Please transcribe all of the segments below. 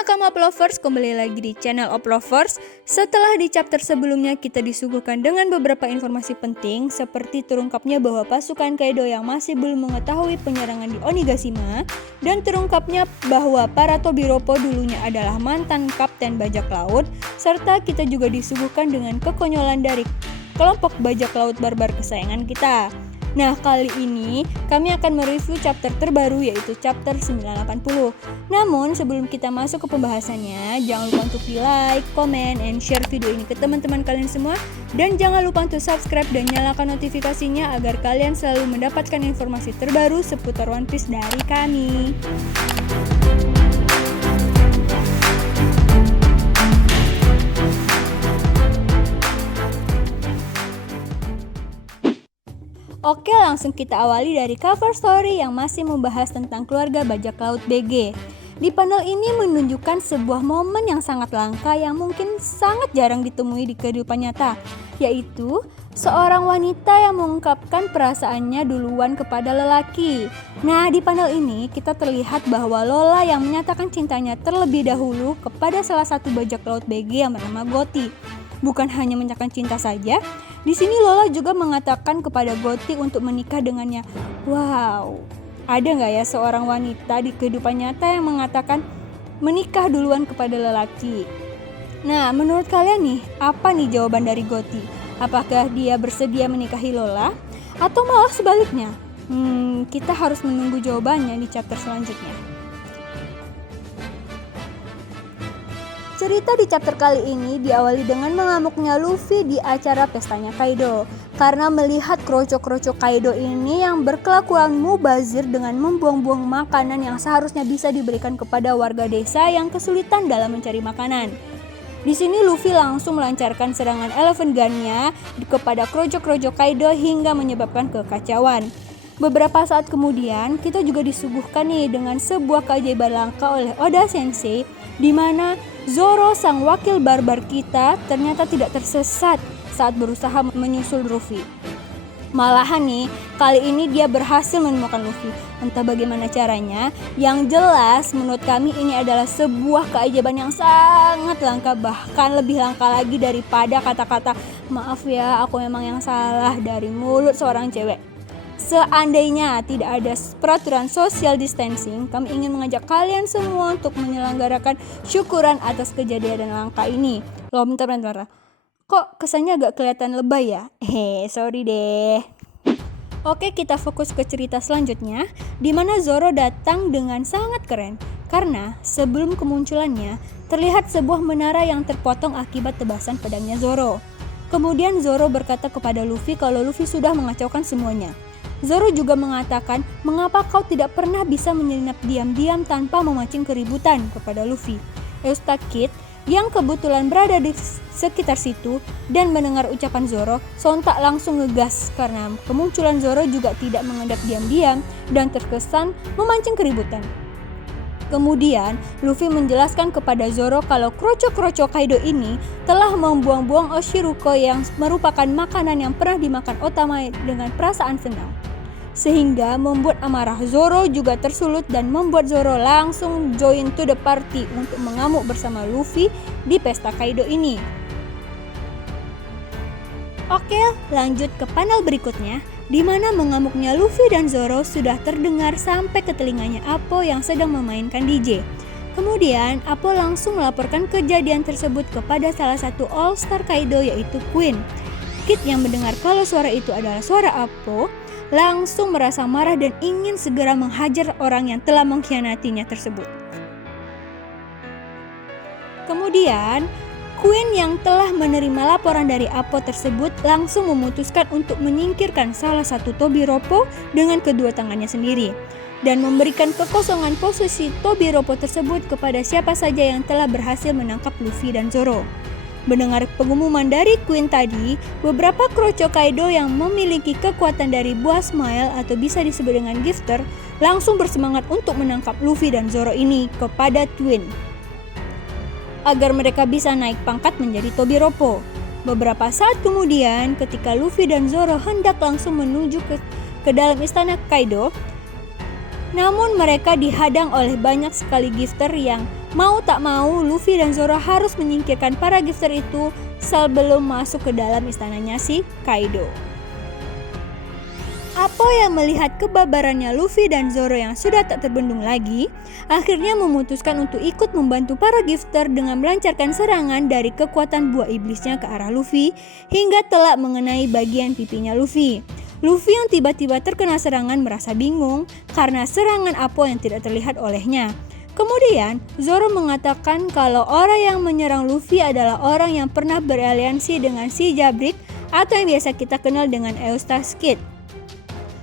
nakama Uplovers, kembali lagi di channel Uplovers. Setelah di chapter sebelumnya kita disuguhkan dengan beberapa informasi penting seperti terungkapnya bahwa pasukan Kaido yang masih belum mengetahui penyerangan di Onigashima, dan terungkapnya bahwa para Tobiropo dulunya adalah mantan kapten bajak laut, serta kita juga disuguhkan dengan kekonyolan dari kelompok bajak laut barbar kesayangan kita. Nah, kali ini kami akan mereview chapter terbaru yaitu chapter 980. Namun, sebelum kita masuk ke pembahasannya, jangan lupa untuk di-like, comment, and share video ini ke teman-teman kalian semua. Dan jangan lupa untuk subscribe dan nyalakan notifikasinya agar kalian selalu mendapatkan informasi terbaru seputar One Piece dari kami. Oke, langsung kita awali dari cover story yang masih membahas tentang keluarga bajak laut BG. Di panel ini menunjukkan sebuah momen yang sangat langka yang mungkin sangat jarang ditemui di kehidupan nyata, yaitu seorang wanita yang mengungkapkan perasaannya duluan kepada lelaki. Nah, di panel ini kita terlihat bahwa Lola yang menyatakan cintanya terlebih dahulu kepada salah satu bajak laut BG yang bernama Gotti. Bukan hanya menyatakan cinta saja, di sini Lola juga mengatakan kepada Gotti untuk menikah dengannya. Wow, ada nggak ya seorang wanita di kehidupan nyata yang mengatakan menikah duluan kepada lelaki? Nah, menurut kalian nih, apa nih jawaban dari Gotti? Apakah dia bersedia menikahi Lola? Atau malah sebaliknya? Kita harus menunggu jawabannya di chapter selanjutnya. Cerita di chapter kali ini diawali dengan mengamuknya Luffy di acara pestanya Kaido. Karena melihat kroco-kroco Kaido ini yang berkelakuan mubazir dengan membuang-buang makanan yang seharusnya bisa diberikan kepada warga desa yang kesulitan dalam mencari makanan. Di sini Luffy langsung melancarkan serangan Elephant Gun-nya kepada kroco-kroco Kaido hingga menyebabkan kekacauan. Beberapa saat kemudian kita juga disuguhkan nih dengan sebuah keajaiban langka oleh Oda Sensei, di mana Zoro sang wakil barbar kita ternyata tidak tersesat saat berusaha menyusul Luffy. Malahan nih, kali ini dia berhasil menemukan Luffy. Entah bagaimana caranya, yang jelas menurut kami ini adalah sebuah keajaiban yang sangat langka, bahkan lebih langka lagi daripada kata-kata "maaf ya, aku memang yang salah" dari mulut seorang cewek. Seandainya tidak ada peraturan social distancing, kami ingin mengajak kalian semua untuk menyelenggarakan syukuran atas kejadian langka ini. Loh, bentar. Kok kesannya agak kelihatan lebay ya? Sorry deh. Oke, kita fokus ke cerita selanjutnya, di mana Zoro datang dengan sangat keren. Karena sebelum kemunculannya, terlihat sebuah menara yang terpotong akibat tebasan pedangnya Zoro. Kemudian Zoro berkata kepada Luffy kalau Luffy sudah mengacaukan semuanya. Zoro juga mengatakan mengapa kau tidak pernah bisa menyelinap diam-diam tanpa memancing keributan kepada Luffy. Eustace Kid yang kebetulan berada di sekitar situ dan mendengar ucapan Zoro sontak langsung ngegas karena kemunculan Zoro juga tidak mengendap diam-diam dan terkesan memancing keributan. Kemudian Luffy menjelaskan kepada Zoro kalau kroco-kroco Kaido ini telah membuang-buang Oshiruko yang merupakan makanan yang pernah dimakan Otama dengan perasaan senang. Sehingga membuat amarah Zoro juga tersulut dan membuat Zoro langsung join to the party untuk mengamuk bersama Luffy di pesta Kaido ini. Oke, lanjut ke panel berikutnya, di mana mengamuknya Luffy dan Zoro sudah terdengar sampai ke telinganya Appo yang sedang memainkan DJ. Kemudian Appo langsung melaporkan kejadian tersebut kepada salah satu All-Star Kaido yaitu Queen. Kid yang mendengar kalau suara itu adalah suara Appo langsung merasa marah dan ingin segera menghajar orang yang telah mengkhianatinya tersebut. Kemudian Queen yang telah menerima laporan dari Appo tersebut langsung memutuskan untuk menyingkirkan salah satu Tobiropo dengan kedua tangannya sendiri dan memberikan kekosongan posisi Tobiropo tersebut kepada siapa saja yang telah berhasil menangkap Luffy dan Zoro. Mendengar pengumuman dari Queen tadi, beberapa kroco Kaido yang memiliki kekuatan dari buah Smile atau bisa disebut dengan Gifter langsung bersemangat untuk menangkap Luffy dan Zoro ini kepada Twin agar mereka bisa naik pangkat menjadi Tobiropo. Beberapa saat kemudian, ketika Luffy dan Zoro hendak langsung menuju ke dalam istana Kaido, namun mereka dihadang oleh banyak sekali Gifter yang Mau tak mau, Luffy dan Zoro harus menyingkirkan para gifter itu sebelum masuk ke dalam istananya si Kaido. Apo yang melihat kebabarannya Luffy dan Zoro yang sudah tak terbendung lagi, akhirnya memutuskan untuk ikut membantu para gifter dengan melancarkan serangan dari kekuatan buah iblisnya ke arah Luffy hingga telak mengenai bagian pipinya Luffy. Luffy yang tiba-tiba terkena serangan merasa bingung karena serangan Apo yang tidak terlihat olehnya. Kemudian, Zoro mengatakan kalau orang yang menyerang Luffy adalah orang yang pernah beraliansi dengan si Jabrik atau yang biasa kita kenal dengan Eustace Kid.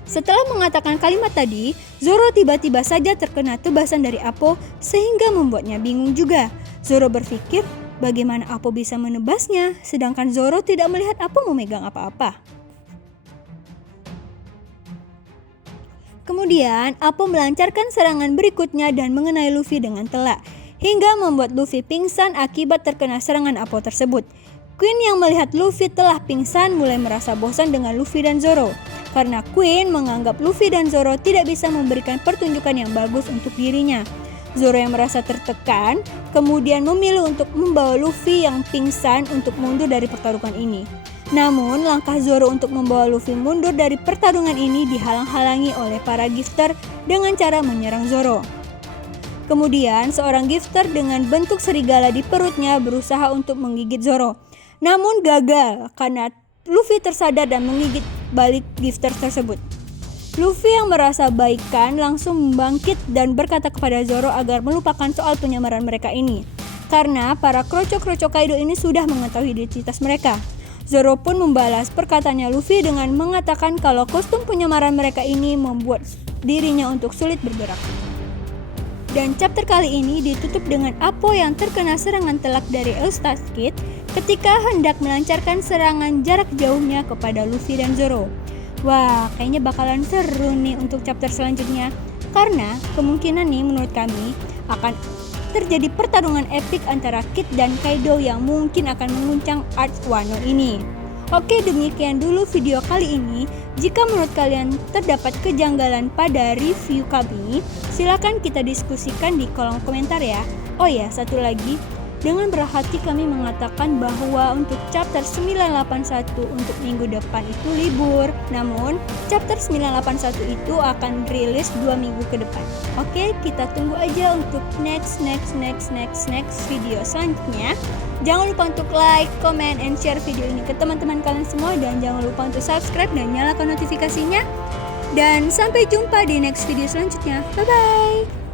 Setelah mengatakan kalimat tadi, Zoro tiba-tiba saja terkena tebasan dari Apo sehingga membuatnya bingung juga. Zoro berpikir bagaimana Apo bisa menebasnya sedangkan Zoro tidak melihat Apo memegang apa-apa. Kemudian, Apo melancarkan serangan berikutnya dan mengenai Luffy dengan telak, hingga membuat Luffy pingsan akibat terkena serangan Apo tersebut. Queen yang melihat Luffy telah pingsan mulai merasa bosan dengan Luffy dan Zoro, karena Queen menganggap Luffy dan Zoro tidak bisa memberikan pertunjukan yang bagus untuk dirinya. Zoro yang merasa tertekan, kemudian memilih untuk membawa Luffy yang pingsan untuk mundur dari pertarungan ini. Namun, langkah Zoro untuk membawa Luffy mundur dari pertarungan ini dihalang-halangi oleh para gifter dengan cara menyerang Zoro. Kemudian, seorang gifter dengan bentuk serigala di perutnya berusaha untuk menggigit Zoro. Namun gagal karena Luffy tersadar dan menggigit balik gifter tersebut. Luffy yang merasa baikan langsung bangkit dan berkata kepada Zoro agar melupakan soal penyamaran mereka ini, karena para kroco-kroco Kaido ini sudah mengetahui identitas mereka. Zoro pun membalas perkataannya Luffy dengan mengatakan kalau kostum penyamaran mereka ini membuat dirinya untuk sulit bergerak. Dan chapter kali ini ditutup dengan Apo yang terkena serangan telak dari Eustace Kid ketika hendak melancarkan serangan jarak jauhnya kepada Luffy dan Zoro. Wah, kayaknya bakalan seru nih untuk chapter selanjutnya, karena kemungkinan nih menurut kami akan terjadi pertarungan epik antara Kid dan Kaido yang mungkin akan menguncang Arch Wano ini. Oke, demikian dulu video kali ini. Jika menurut kalian terdapat kejanggalan pada review kami, silakan kita diskusikan di kolom komentar ya. Oh ya, satu lagi, dengan berhati kami mengatakan bahwa untuk chapter 981 untuk minggu depan itu libur. Namun, chapter 981 itu akan rilis 2 minggu ke depan. Oke, kita tunggu aja untuk next video selanjutnya. Jangan lupa untuk like, comment, and share video ini ke teman-teman kalian semua. Dan jangan lupa untuk subscribe dan nyalakan notifikasinya. Dan sampai jumpa di next video selanjutnya. Bye-bye!